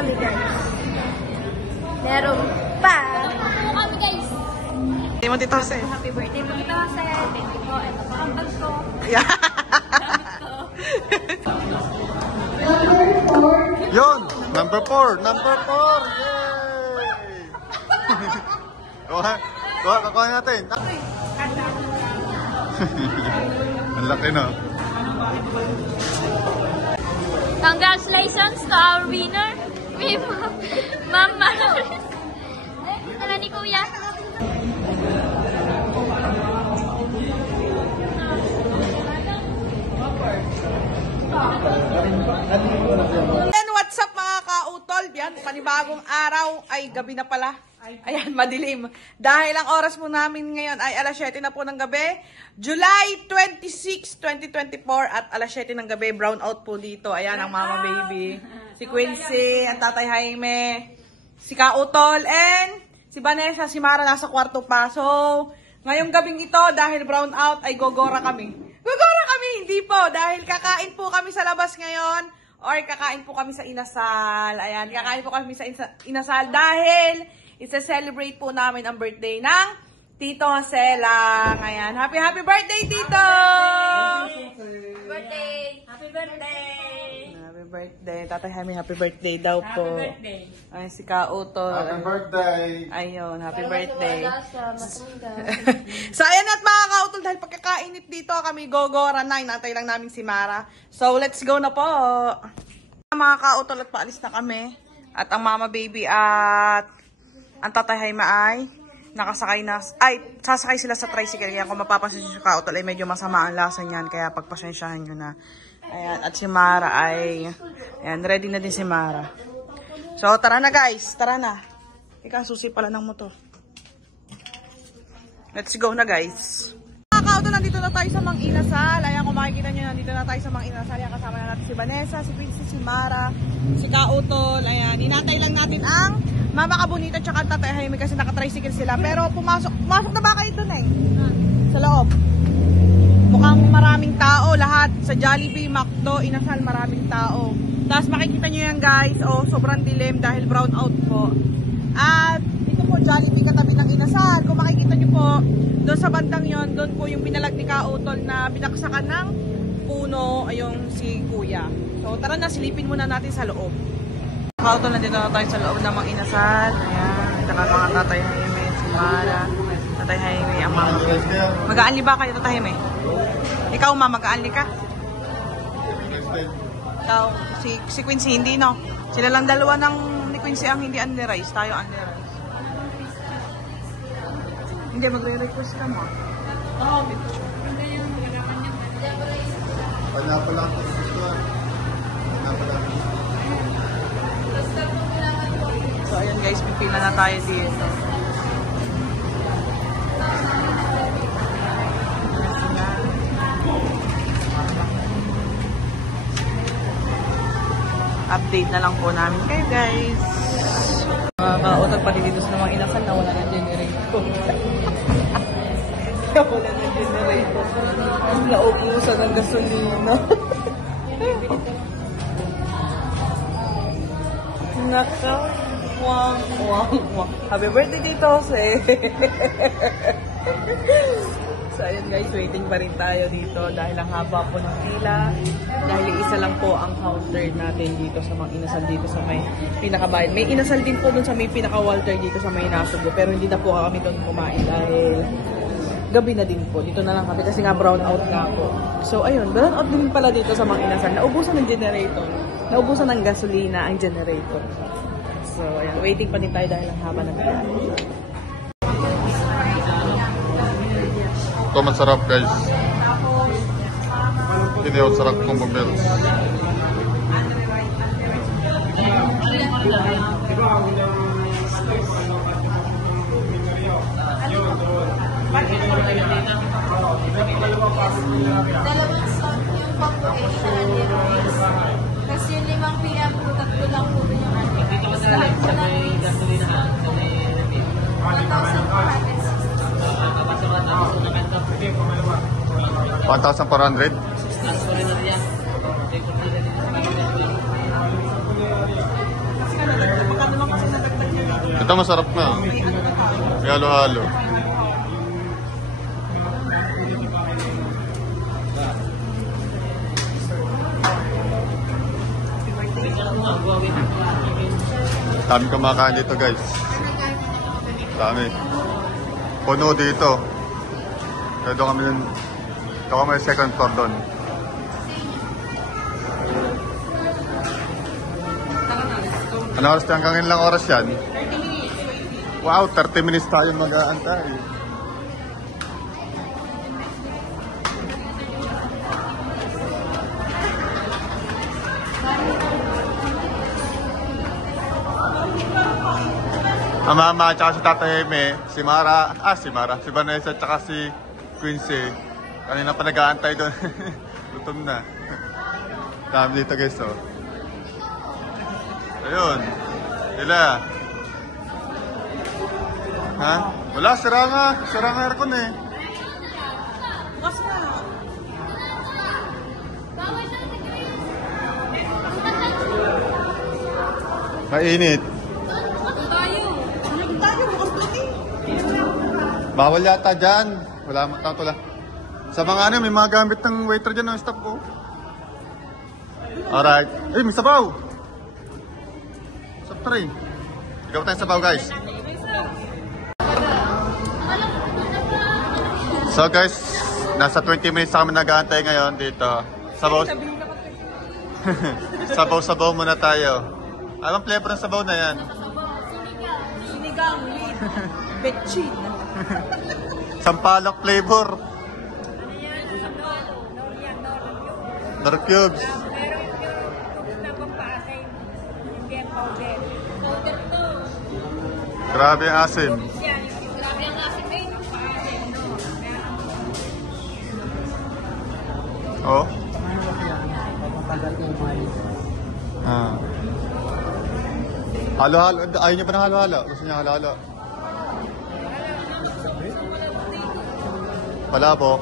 kami, guys. Meron pa. Kami, guys. Hindi mo Tito Jose. Happy birthday po, Tito Jose. Thank you po. Ito po ang bag ko. Yeah. Yun! Number 4! Number 4! Yay! Kuha natin. Ang laki na. Congratulations to our winner, Mama. Ano ni Kuya? And what's up mga kautol? Yan, panibagong araw ay gabi na pala. Ayan, madilim. Dahil ang oras mo namin ngayon ay alas 7 na po ng gabi. July 26, 2024 at alas 7 ng gabi. Brown out po dito. Ayan ang mama baby. Si Quincy, ang tatay Jaime, si Kautol, and si Vanessa, si Mara nasa kwarto pa. So, ngayong gabing ito, dahil brown out, ay gogora kami. Gogora kami! Hindi po. Dahil kakain po kami sa labas ngayon. Or kakain po kami sa inasal. Ayan, kakain po kami sa inasal dahil isa-celebrate po namin ang birthday ng Tito Jose lang. Ayan, happy birthday, Tito! Birthday! Happy birthday! Happy birthday. Tatay Jaime, happy birthday daw po. Happy birthday! Ay, si Kautol. Happy birthday! Ayun, happy birthday. Sa matunda. So, ayan at mga Kautol, dahil pagkakainit dito kami gogora na, inantay lang namin si Mara. So, let's go na po. Mga Kautol, at paalis na kami. At ang mama baby at ang tatay Jaime ay nakasakay na, sasakay sila sa tricycle. Kaya kung mapapansin nyo si Kautol ay medyo masama ang lasa niyan, kaya pagpasensyahan nyo na. Ayan, at si Mara ay, ayan, ready na din si Mara. So, tara na guys, tara na. Ika, susi pala ng motor. Let's go na guys. Mga Kautol, nandito na tayo sa Mang Inasal. Ayan, kung makikita nyo, nandito na tayo sa Mang Inasal. Ayan, kasama na natin si Vanessa, si Quincy, si Mara, si Kautol. Ayan, inantay lang natin ang Mama Kabunita tsaka Tatay Jaime kasi naka-tricycle sila. Pero pumasok na ba kayo doon eh? Sa loob. Mukhang maraming tao lahat. Sa Jollibee, McDo, Inasal, maraming tao. Tapos makikita nyo yan guys. Oh, sobrang dilim dahil brown out po. At ito po Jollibee katabi ng Inasal. Kung makikita nyo po, doon sa bandang yon, doon po yung binalag ni Kautol na binaksakan ng puno, ayong si Kuya. So tara na, silipin muna natin sa loob. Kautol, nandito na tayo sa loob ng Mang Inasal. Ayan, ito ka mga Tatay Jaime, si Mara, Tatay Jaime, ang mga. Mag-aanli ba kayo, Tatay Jaime? Ikaw, ma, mag-aanli ka? Ikaw, si Quincy, hindi, no? Sila lang dalawa ni Quincy ang hindi unli-rice. Tayo unli-rice. Hindi, magre-request ka mo. Oo. Panapala ang pagkakustuhan. Panapala. So, ayan guys, pipila na tayo dito. Update na lang po namin kayo guys. Utag pati dito sa mga Inasal na wala ng generator. Wala ng generator. Naubusan ng gasolina. Naka. Wang. Happy birthday Tito Jose. So ayun guys, waiting pa rin tayo dito dahil ang haba po ng pila. Dahil isa lang po ang counter natin dito sa mga Inasal dito sa may pinakabayan. May Inasal din po dun sa may pinaka-Walter dito sa may Nasugo. Pero hindi na po kami doon kumain dahil gabi na din po. Dito na lang kami kasi nga brown out na po. So ayun, brown out din pala dito sa mga Inasal. Naubusan ng generator. Naubusan ng gasolina ang generator. So ayan, waiting pa din tayo dahil ang haba ng pila. Ito masarap guys. Hindi ako sarap kong bumels. Dalawang slot yung population. Kasi yung 5 PM, tatlo lang po yung lahat po lang is 1,400? Ito masarap na. May ano na tayo. May halo-halo. Dami kumakain dito guys. Dami. Puno dito. Kaya doon kami second floor doon. Ano oras tayo? Hanggang ilang oras yan? 30 minutes. Wow, 30 minutes tayo mag-aantay. Ang mama at saka si Tata Heme, si Vanessa at saka si Quincy. Kanina pa nag-aantay doon. Gutom na. Dami dito guys, oh. Ayun. Sila. Ha? Wala, sira nga. Sira nga aircon eh. Bukas na. Mainit. Ano tayo? Bukas doon eh. Bawal yata dyan. Wala matutula. Sa mga ano, may mga gamit ng waiter dyan ng staff ko. Alright. Eh, may sabaw. Soft tray. Ikaw tayong sabaw guys. So guys, nasa 20 minutes kami nag-aantay ngayon dito. Sabaw. Sabaw-sabaw muna tayo. Anong flavor ng sabaw na yan? Sinigang with betchin. Sampalok flavor. Nor cubes. Grabe ang asim. Oh. Ah. Halo-halo. Ayaw niyo ba ng halo-halo? Gusto niya halo-halo? Palabok.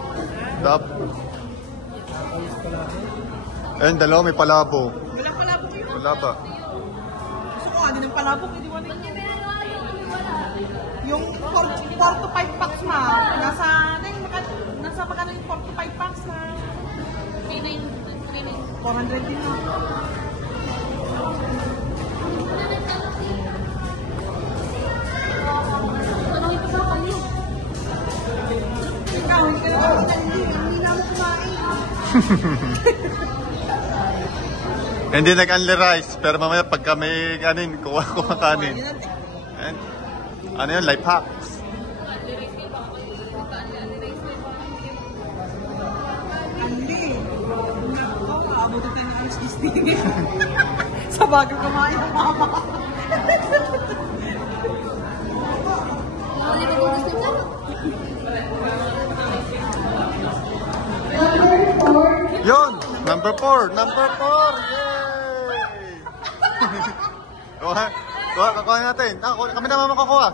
Eh, dalawa may palabok. Walang palabok yun. Wala ba? Gusto ko ano ng palabok. Hindi wala yun. Yung 4 to 5 packs na. Nasa magkano yung 4 to 5 packs na. 400 din na. Ikaw, hindi ka na hindi na mo kumain. Hindi nag-unli rice, pero mamaya pagka may kanin, kuha kanin. And, ano yun? Life hacks. Hindi. Nako, maabutin tayo ng alas 10. Sa bago kumain ng mama. Yun! Number 4! Number 4! Yay! Kuha natin. Kami na makakuha.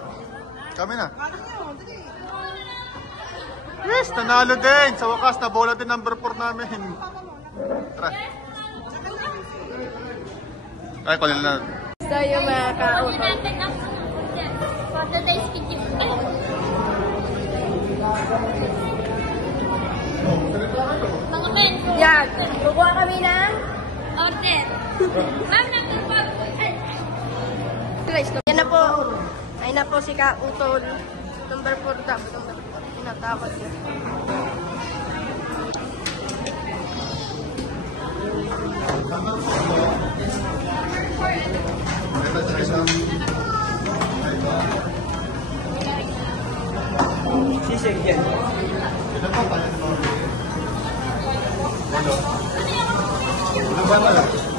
Kami na. Ano yun? Dali. Yes! Nanalo din! Sa wakas, nabola din number 4 namin. Tara. Ay, kunin na. So yung mga kauto. For today's video. Mga men, Yan. Kukuha kami ng order. Ma'am, nagtupag. rice. Yan na po. Ay na po si Kautol. Number 4 daw. Number 4. Tinatawag niya.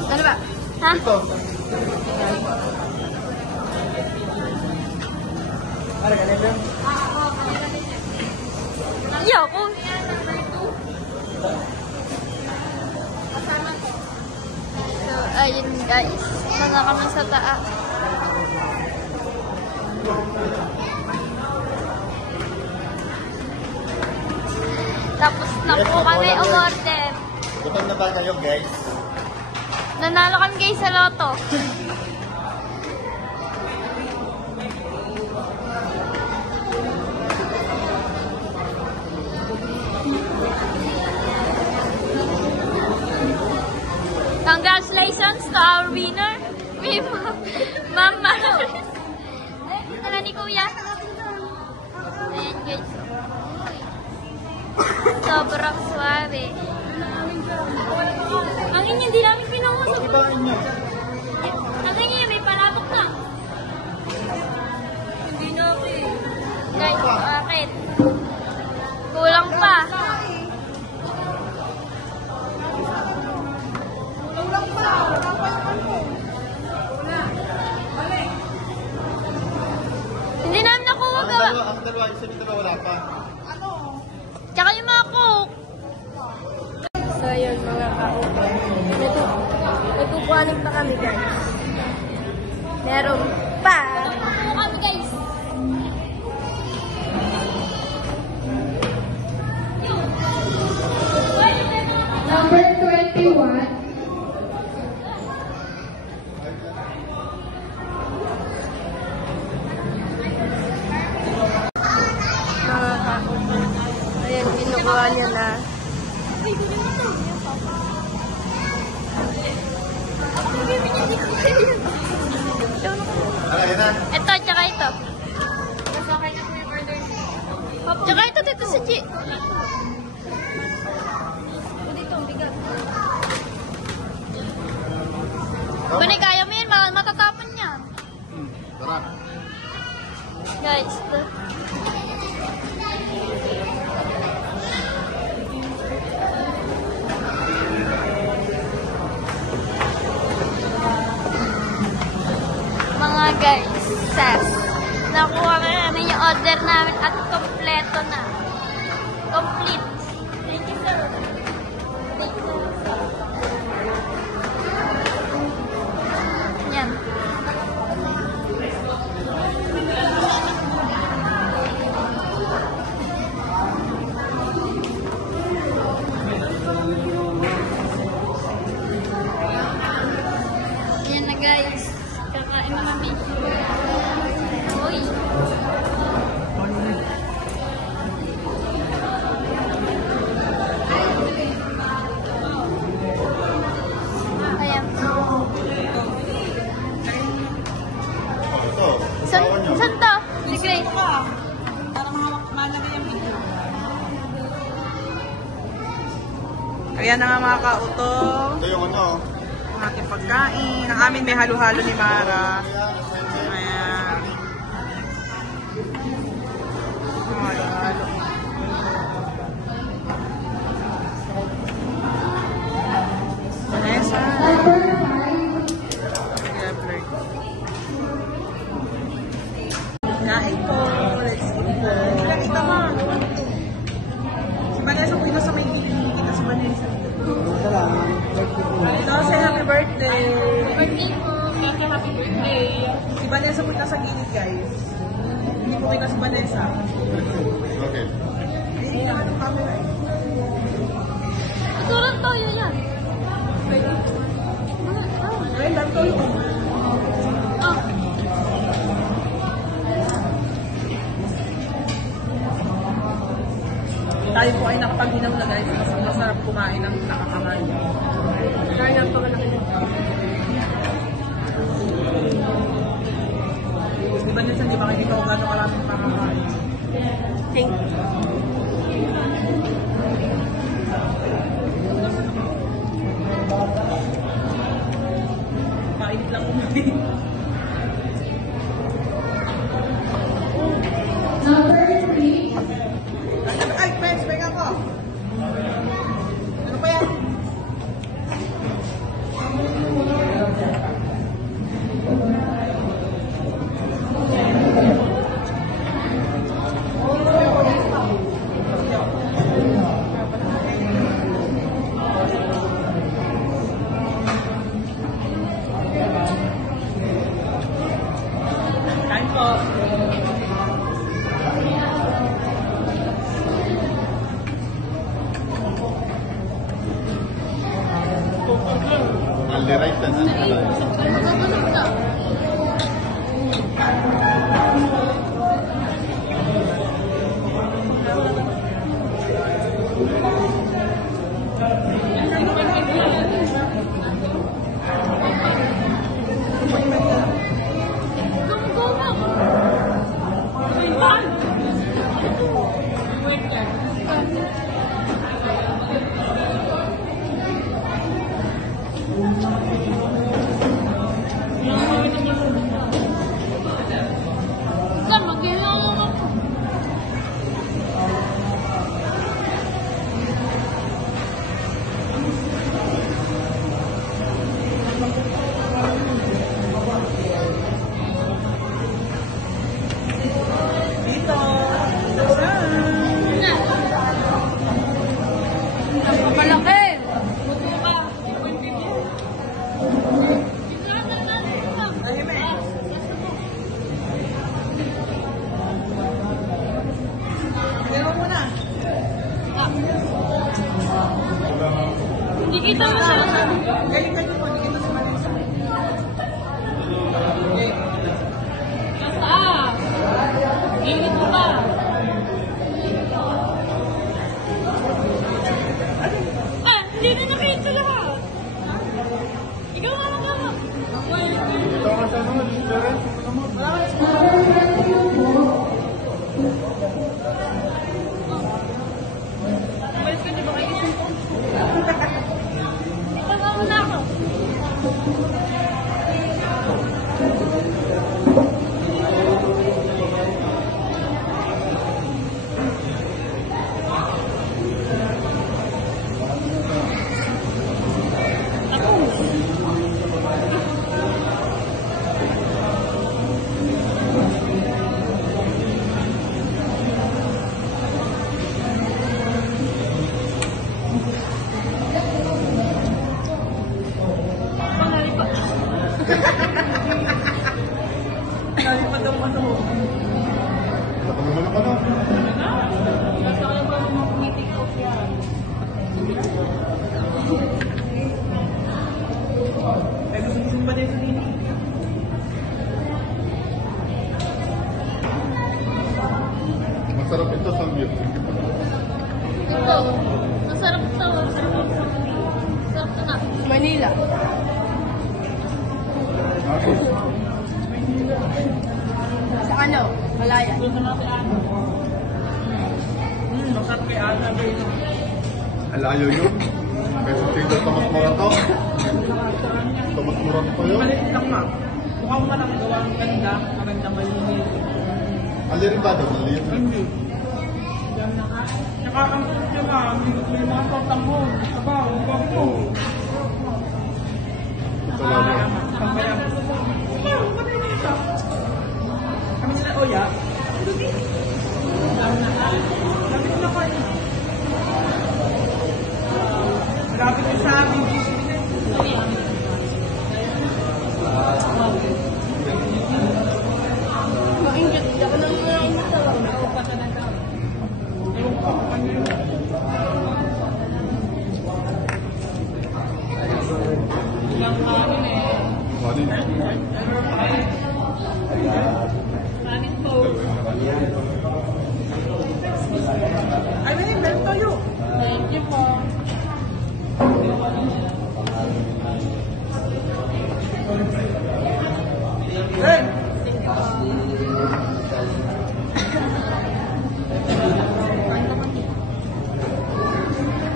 Ano ba? Ha? Ayoko. So, ayun guys. Nana kami sa taas. Tapos na po kami umorder. Gutom na ba kayo, guys? Nanalo kami guys sa loto. to our winner. May Mama. Dala ni Kuya. Ayan guys. Sobrang suabe. Ang inyo, hindi namin pinangasap. Ang inyo, may palabok na. Hindi na ako eh. Guys, bakit? Kulang pa. Hindi namin nakuha gawa. Ang dalawa, isa dito wala pa. Tsaka yung mga cook. So, ayun mga kaupo. Nagkukuhanin pa kami, guys. Meron pa. Kami guys. Number 21. Mga kaupo. Ayan, kinukuha niya na. Ano, yun na? Ito, tsaka ito. Tsaka ito dito sa G. Dito, bigat. Bani, kaya mo yun. Matatapon niya. Tara. Guys, ito. Mga guys, sis, nakuha na namin yung order namin at kompleto na. Complete. Thank you, sir. Thank you, sir. Yan. Yan na guys. Kakain na kami. Uy. Ayan. Ito. Saan to? Si Grace. Para malagay yung video. Ayan na nga mga kautong. Ito yung ano. Ang ating pagkain. Ang amin may halo-halo ni Mara. Ayan. Halo-halo. Vanessa. Kain po. Let's go. Sila kita ma. Si Vanessa po ito sa may gilid. Kita si Vanessa. Ito, say happy birthday. Birthday po. Happy birthday. Si Vanessa po ito sa gilid, guys. Hindi po kita si Vanessa. Okay. Hindi naman ang camera eh. Turang toyo yan. Ay, lang to yun. Oh. Tayo po ay nakapag-inaw na guys. Mas masarap kumain ng nakakamay. Kaya lang pa malaki. Di ba minsan, di ba kayo dito kung gano'ng maraming makakain? Thank you. Kainit lang kumain. Number 3. Ay, friends, pega ko. Ano pa yan? Kain po. Only rice and Saan, mag-ilang ako. Dito. Malaki. Tahimik. Pero muna. Hindi kita masyado. Galing ka dito. Hindi kita si Vanessa. Okay. Ah! Ingit mo ba? Ah! Hindi na nakita lahat. Ikaw nga lang. Ito nga muna ako. Galing pa daw ano. Nakamumula pa na. Ay, gusto mo yung Vanessa din. Masarap ito sa milk. Ito. Masarap ito. Masarap ito na. Manila. Sa ano? Malaya. Masarap kay Ana. Alayo yun. Kaya sa tingin Tomas Morato. Tomas Morato pa yun. Malit lang ma. Mukhang malaki gawa ang ganda. Maganda malinis. Alirin ba doon? Alirin. Hindi. Tsaka ang kutyo ma. May mga pagtanghon. Sabaw. Bangko. Salamat. Pagbayang. Sabaw. Malinis ah. Kami sila Oya. Lapit na ko eh. Lapit ko sa amin. Maingit. Hindi ako nang Kanin. Ay, may meron tayo. Thank you po. Hey!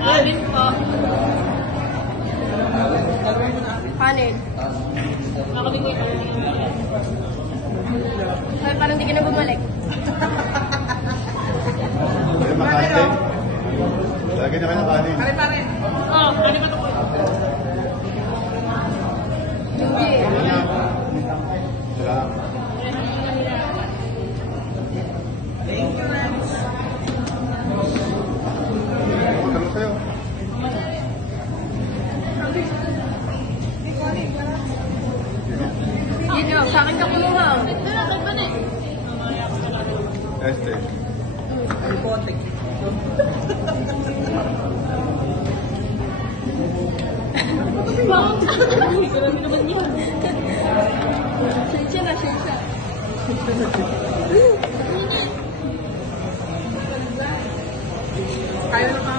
Alin po. Kanin. Ako din kayo. Ay, parang hindi ka na bumalik. Ay, makante. Lagi na kayo ng kanin. Pare-pare. Oh, ano ba ito po? Hindi. Salamat. Thank you, Rex. Magkano sa'yo? Dito, sa akin ka kumuha. Ito na, kay ba na eh? Este. Ay, bote. Hindi ko naman yun. Shake na, shake siya. Kaya na ka.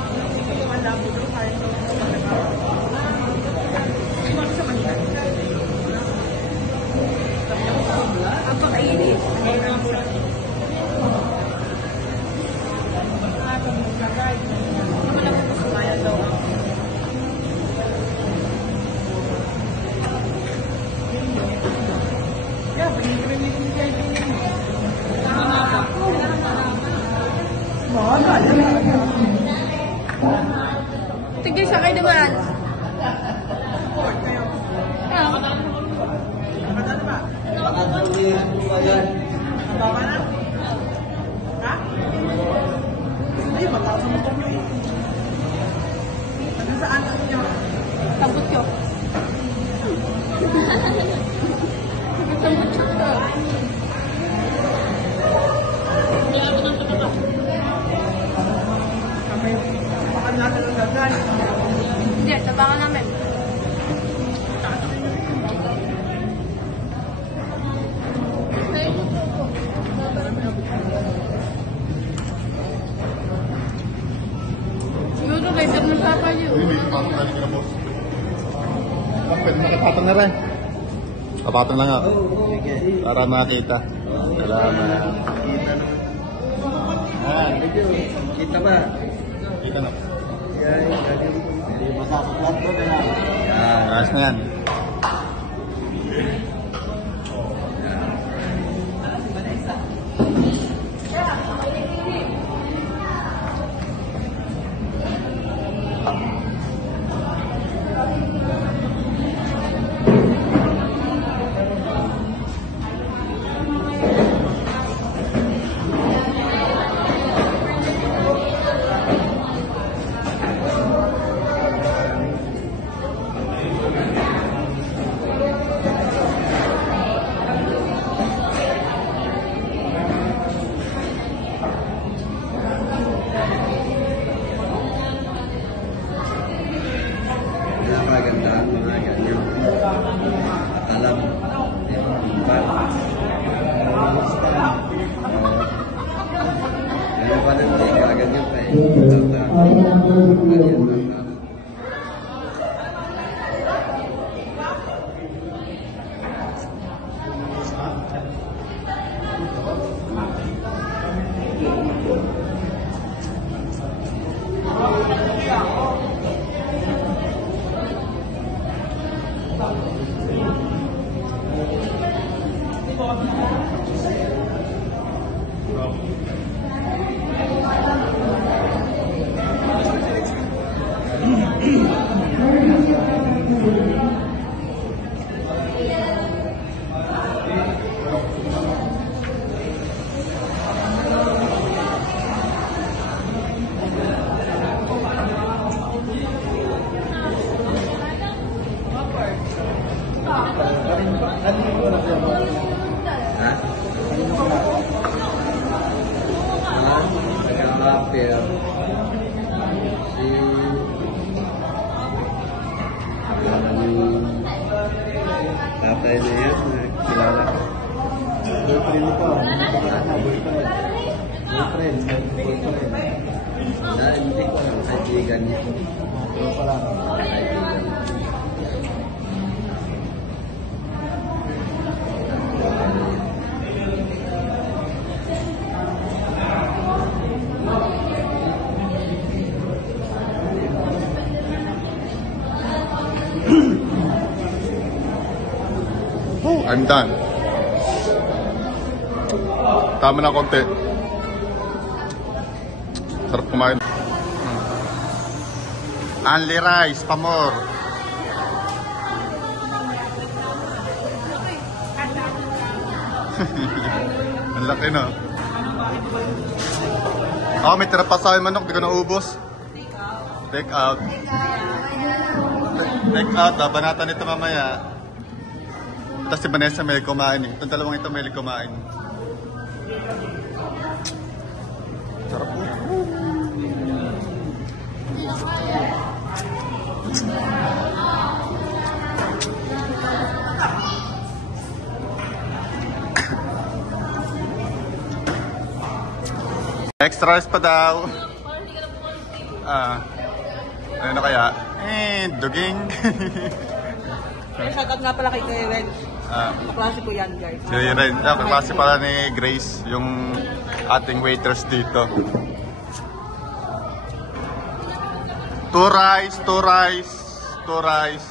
Wala mo doon. Kaya na ka. Bakit sa Manila? Ang pakainit. Kaya na ka. support naman. Support kayo. Nakadala ba? Baka na? Ha? Ay, mataas ang motor nyo eh. Hanggang saan ang inyo? Tambot ko. Tambot ko. Kamay, baka natin ang gagal. Hindi, tabangan namin. Siguro kayo, tapos sa kayo. Uy, may kapatong na rin ka na, boss. Pwede makipatong na rin. Kapatong na nga. Para makita. Salamat. Kita ba? Kita na. Masasaklat ko na lang. Ayos na yan. Napakaganda ang mga ganyan. Alam. Kaya pa rin hindi kaganyan pa eh. Ganyan lang. Ha? Nag-rapper. Si... tatay na yan, kilala ko. Boyfriend ko. Boyfriend. Hindi ko alam, kaibigan niya. Kaibigan. I'm done. Tama na konti. Sarap kumain. Only rice, pamor. Ang laki na. Oh, may tira pa sa akin manok, di ko naubos. Take out. Take out, banatan nito mamaya. Tapos si Vanessa may kumain eh. Itong dalawang ito may kumain. Sarap po. Extra rice pa daw. Ano na kaya? Duging. Shoutout nga pala kay Kuya Red. Kaklase ko yan, guys. Si Red, kaklase pala ni Grace, yung ating waitress dito. 2 rice, 2 rice, 2 rice.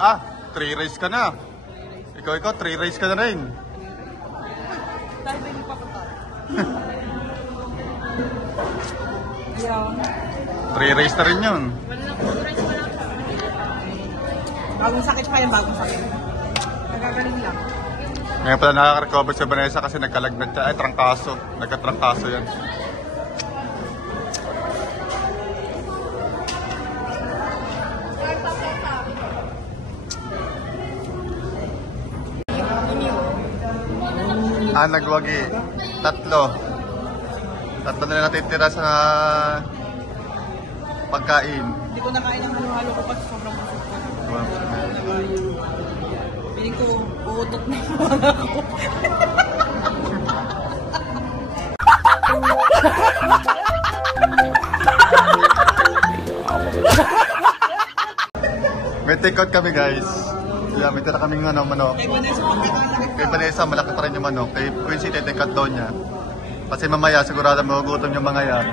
3 rice ka na. Ikaw, 3 rice ka na rin. Dahil ba yung papunta? Yeah. 3 race na rin yun. Bagong sakit pa yan, bagong sakit. Nagagaling lang. Ngayon pala nakaka-recover si Vanessa kasi nagkalagnat siya. Ay, trangkaso. Nagka-trangkaso yan. Nagwagi. 3. 3 na lang natitira sa pagkain. Hindi ko nakain ang halo-halo ko kasi sobrang busog ko. Piling ko, uutot na yung mga ko. May take out kami guys. Yeah, may tira kaming manok. Kay Vanessa, pagkakalakit Kay Vanessa, malaki pa rin yung manok. Kay Quincy, take out daw niya. Kasi mamaya, sigurado magugutom yung mga yan.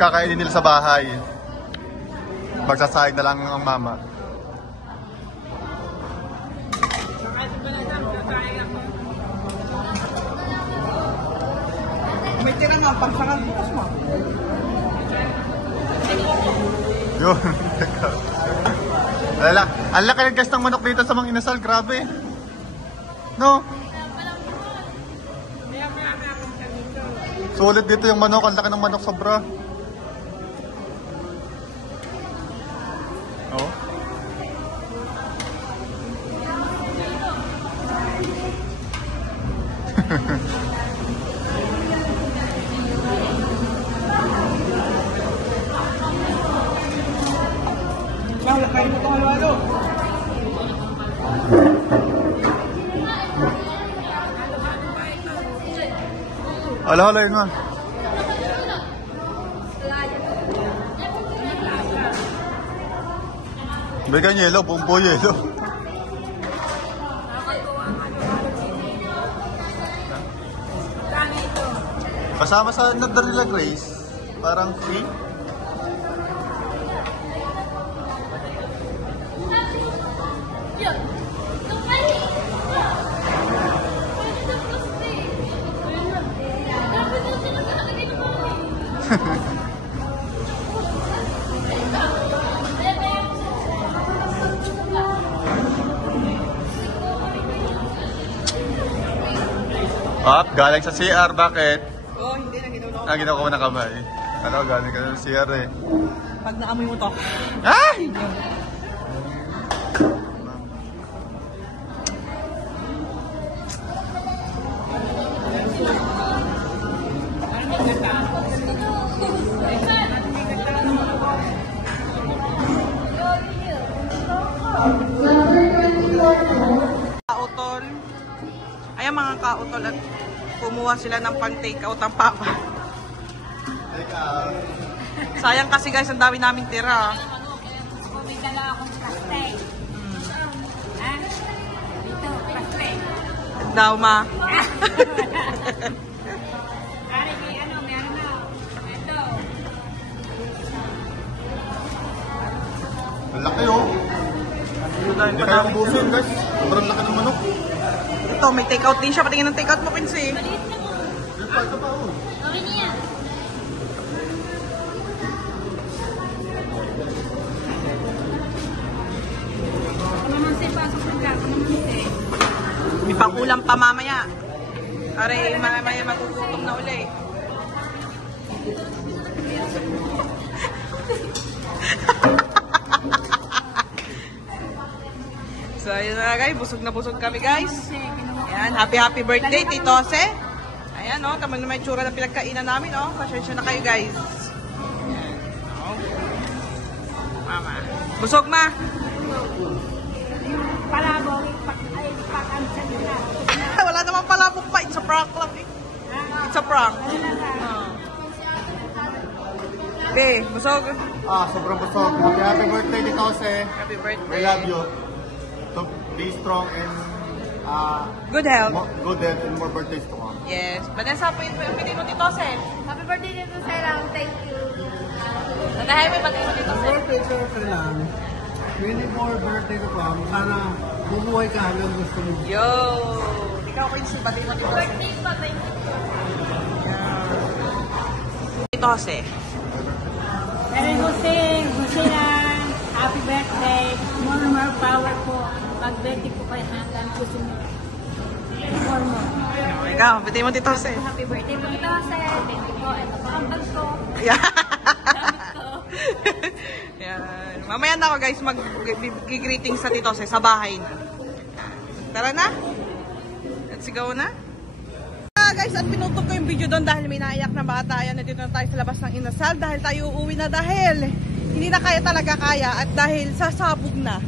Kakainin nila sa bahay. Magsasahig na lang ang mama. may tira nga, pagsarang bukas mo. Yun, take out. Ang laki ng guys ng manok dito sa mga inasal, grabe. No? Solid dito yung manok, ang laki ng manok sobra. Oh. Wala kayo mo itong halo-halo. Ala-ala yun nga. Bigyan yelo, buong buo yelo. Kasama sa Nadarila Grace, parang free. Galing sa CR, bakit? Oh, hindi na ginawa ko. Ginawa ko na kamay. Ano, galing ka sa CR eh. Pag naamoy mo to. Ay! Kautol. Ayan mga kautol at kumuha sila ng pang-take out ang papa. Sayang kasi guys, ang dami namin tira. May dala akong pastel. Dito, pastel. Daw ma. Ari, may ano, meron na. Ito. Ang laki oh. Hindi kaya kubusin guys. Sobrang laki ng manok. Ito, may take out din siya. Patingin ng take out mo, Quincy. Ito pa oh. Okay niya. Kamamansi, pasok ng ka. Kamamansi. May pangulam pa mamaya. Aray, mamaya magugutom na uli. So, yun na guys. Busog na busog kami guys. Ayan, happy birthday, Tito Jose. Ayan, oh, tama na may tsura na pinagkainan namin, oh. Pasensya na kayo guys. Ayan, oh. Mama. Busog ma. Palabong, ay, pakansan nila. Wala naman palabok pa. It's a prank lang eh. It's a prank. Okay, busog. Sobrang busog. Happy birthday dito Jose. Happy We birthday. love you. So, be strong and Good health. good health and more birthdays to come. Yes. Vanessa, pwede mo Tito Jose. Happy birthday dito sa lang. Thank you. Nanahay mo pati mo Tito Jose. Birthday ko lang. 24 birthday ko pa. Sana bubuhay ka hanggang gusto mo. Yo! Ikaw, Quincy, pati mo Tito Jose. Birthday pa, thank you. Tito Jose. Mary Hussein, happy birthday. More power po. Pag-birthday po kayo hanggang gusto niyo. More. Ikaw, bitay mo Tito Jose. Happy birthday po ito, sir. Thank you po. Ito po ang bag ko. Yeah. Yan. Mamaya na ako guys mag-greeting sa Tito Jose sa bahay na. Tara na. Let's go na. Guys, at pinutok ko yung video doon dahil may naiyak na bata. Ayan, nandito na tayo sa labas ng inasal dahil tayo uuwi na dahil hindi na talaga kaya at dahil sasabog na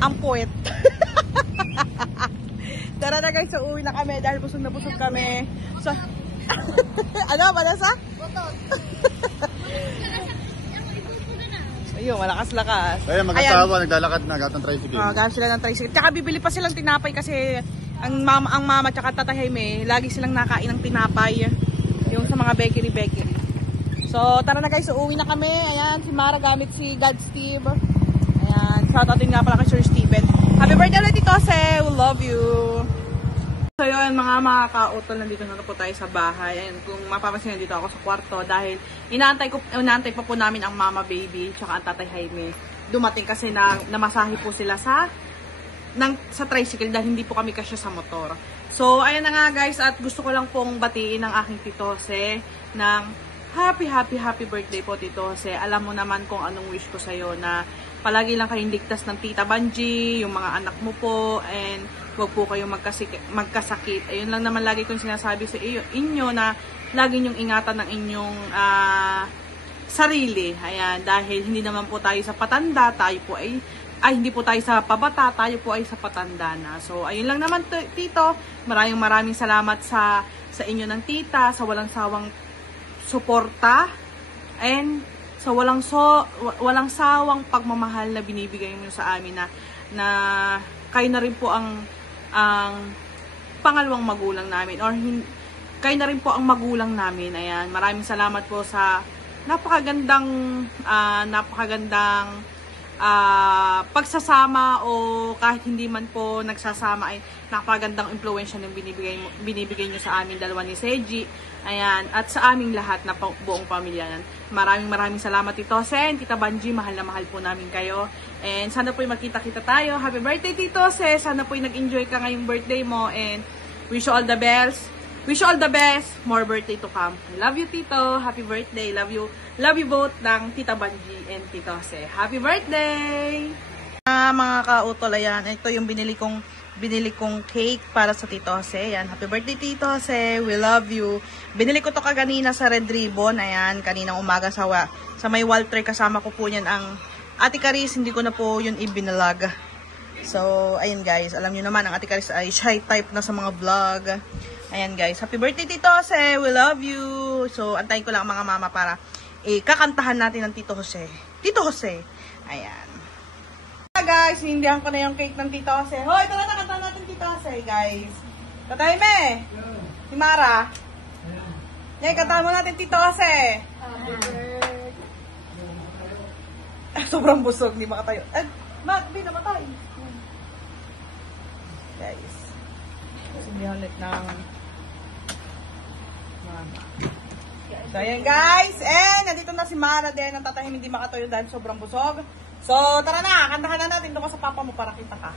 ang puwet. Tara na guys, uuwi na kami dahil busog na busog kami. So, ano, Vanessa? Ayun, malakas-lakas. Ayan, mag-asawa, naglalakad na, gatang tricycle. Gamit sila ng tricycle. Tsaka bibili pa silang tinapay kasi ang mama tsaka Tata Jaime, lagi silang nakain ng tinapay. Yung sa mga bakery. So, tara na guys, uuwi na kami. Ayan, si Mara gamit si God Steve. Ayan, shoutoutin nga pala kay Sir Steven. Happy birthday ulit, Tito Jose. We love you. So yun, mga kautol, nandito na po tayo sa bahay. Ayan, kung mapapansin dito ako sa kwarto dahil inaantay pa po namin ang mama baby tsaka ang Tatay Jaime. Dumating kasi na namasahe po sila sa tricycle dahil hindi po kami kasya sa motor. So ayan na nga guys, at gusto ko lang pong batiin ang aking Tito Jose ng happy birthday po Tito Jose. Alam mo naman kung anong wish ko sa'yo na palagi lang kayong ligtas ng Tita Banji, yung mga anak mo po, and huwag po kayong magkasakit. Ayun lang naman lagi kong sinasabi sa inyo na lagi nyong ingatan ng inyong sarili. Ayan, dahil hindi naman po tayo sa patanda, hindi po tayo sa pabata, tayo po ay sa patanda na. So, ayun lang naman Tito. Maraming salamat sa inyo ng tita, sa walang sawang suporta, and sa walang sawang pagmamahal na binibigay mo sa amin na kayo na rin po ang pangalawang magulang namin, or kayo na rin po ang magulang namin. Ayan, maraming salamat po sa napakagandang pagsasama, o kahit hindi man po nagsasama ay napakagandang impluwensya ng binibigay nyo sa amin dalawa ni Seji. Ayan, at sa aming lahat na buong pamilya. Maraming salamat Tito Jose, Tita Banji, mahal na mahal po namin kayo. And sana po'y magkita-kita tayo. Happy birthday Tito Jose, sana po'y nag-enjoy ka ngayong birthday mo, and wish you all the best. More birthday to come. I love you Tito, happy birthday. Love you both ng Tita Banji and Tito Jose. Happy birthday! Mga kautol, ayan, ito yung binili kong cake para sa Tito Jose. Ayan, happy birthday Tito Jose, we love you. Binili ko to kaganina sa Red Ribbon. Ayan, kaninang umaga sa may Walter, kasama ko po yan ang Ate Caris. Hindi ko na po yun ibinalag. So, ayun guys, alam nyo naman, ang Ate Caris ay shy type na sa mga vlog. Ayan guys, happy birthday Tito Jose, we love you. So, antayin ko lang mga mama para kakantahan natin ng Tito Jose. Ayan. Guys, hindihan ko na yung cake ng Tito Jose. Hoy, tara na, kantahan natin Tito Jose, guys. Tatay me. Si Mara. Yan, kantahan mo natin Tito Jose. Sobrang busog, hindi makatayo. Hindi namatay. Guys. Hindihan ulit ng mama. So, ayan guys. And, nandito na si Mara din. Ang tatay hindi makatayo dahil sobrang busog. So, tara na. Kantahan na natin. Doon ka sa papa mo para kita ka.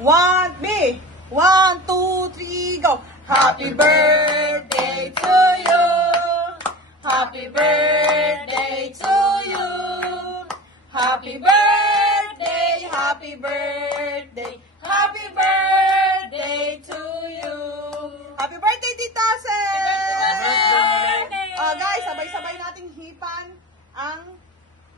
1, 2, 3, go! Happy birthday to you! Happy birthday to you! Happy birthday! Happy birthday! Happy birthday to you! Happy birthday, Tito Jose! Guys, sabay-sabay nating hipan ang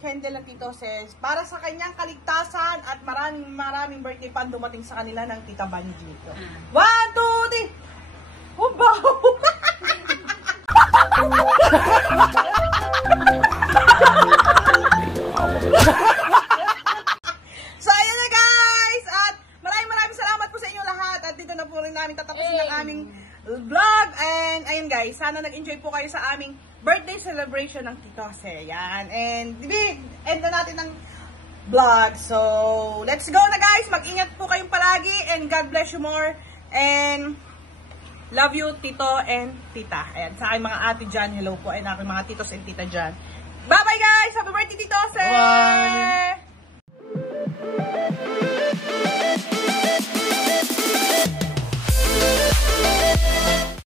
candle ng Tito Jose para sa kanyang kaligtasan at maraming birthday pa dumating sa kanila ng Tita Banji. 1, 2, 3! Hubaw! So, ayan na guys! At maraming salamat po sa inyo lahat. At dito na po rin namin tatapusin ang aming vlog. And ayun guys, sana nag-enjoy po kayo sa aming birthday celebration ng Tito Jose. Yan. And end na natin ng vlog. So, let's go na guys. Mag-ingat po kayong palagi. And God bless you more. And Love you, Tito and Tita. Ayan, sa aking mga ate dyan, hello po. Ayan, aking mga titos and tita dyan. Bye-bye guys! Happy birthday, Tito! Bye!